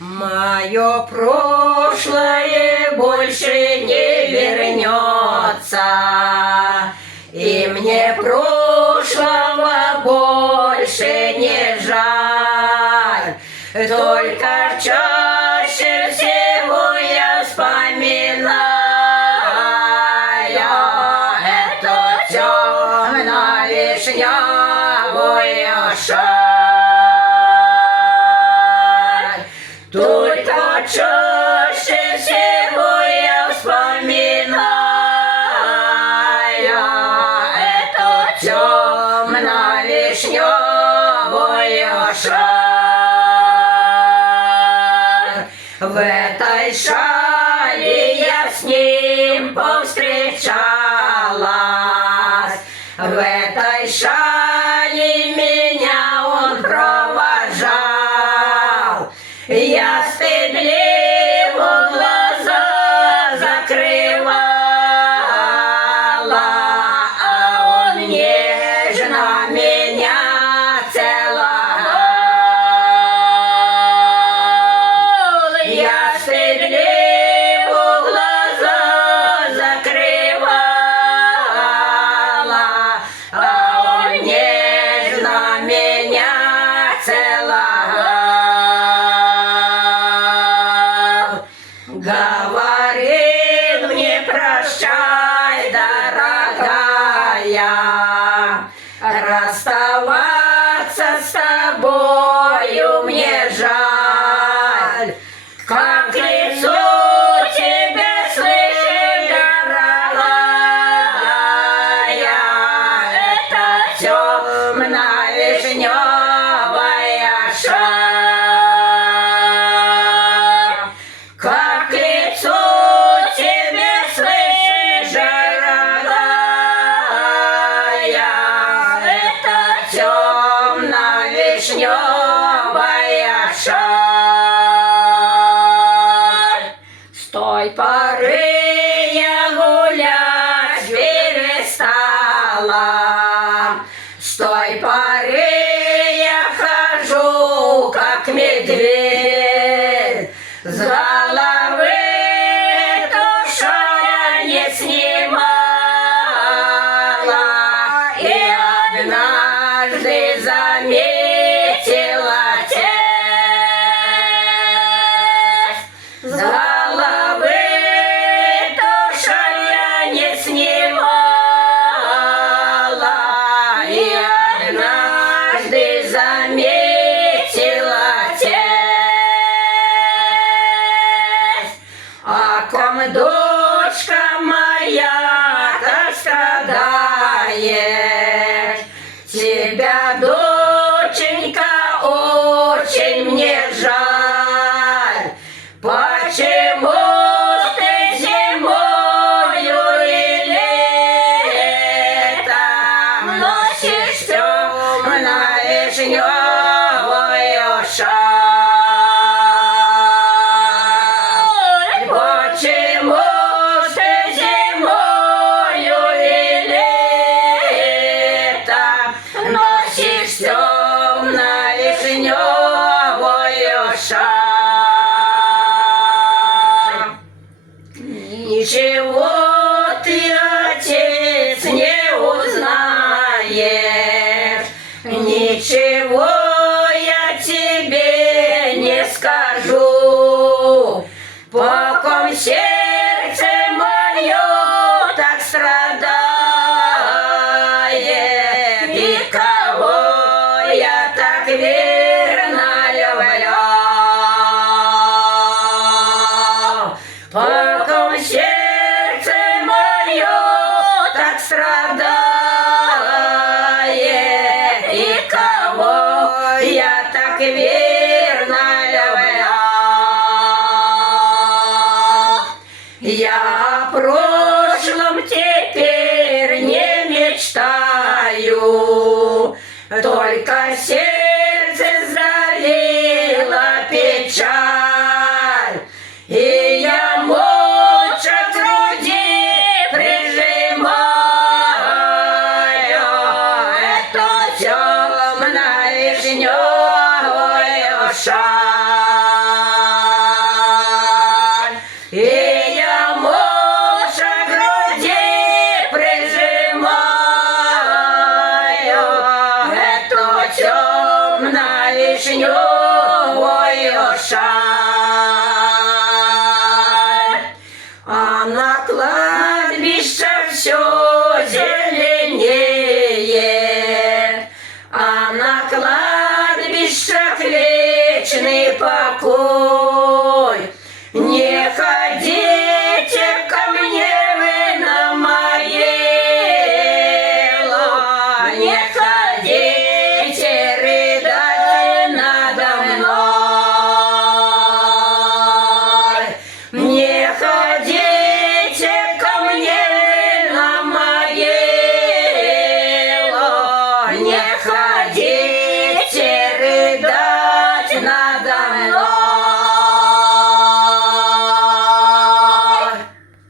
Мое прошлое больше не вернется, и мне прошлого больше не жаль. Только чаще всего я вспоминаю эту темно-вишневую шаль. Только чаще всего я вспоминаю эту темно-вишневую шаль. В этой шали я с ним повстречалась, в этой шали меня он провожал. Я стыдливо глаза закрывала, а он нежно меня целовал. Я стыдливо глаза закрывала, а он нежно меня целовал. Говорил мне: прощай, дорогая, расставаться с тобою мне жаль. Как к лицу тебе, слышишь, дорогая, это темно-вишневая шаль. Как к лицу тебе, слышишь, дорогая, это темно-вишневая шаль. С той поры я гулять перестала, с той поры я хожу, как медведь. С головы эту шаль не снимала, и однажды заметила тесть. С головы эту шаль я не снимала, и однажды заметила тесть. О ком дочка моя так страдает, тебя, доченька, очень мне жаль. Почему ты зимою и летом носишь темно-вишневую шаль? Почему ты зимою и летом носишь темно-вишневую шаль? Ничего ты, отец, не узнаешь, ничего я тебе не скажу, по ком сердце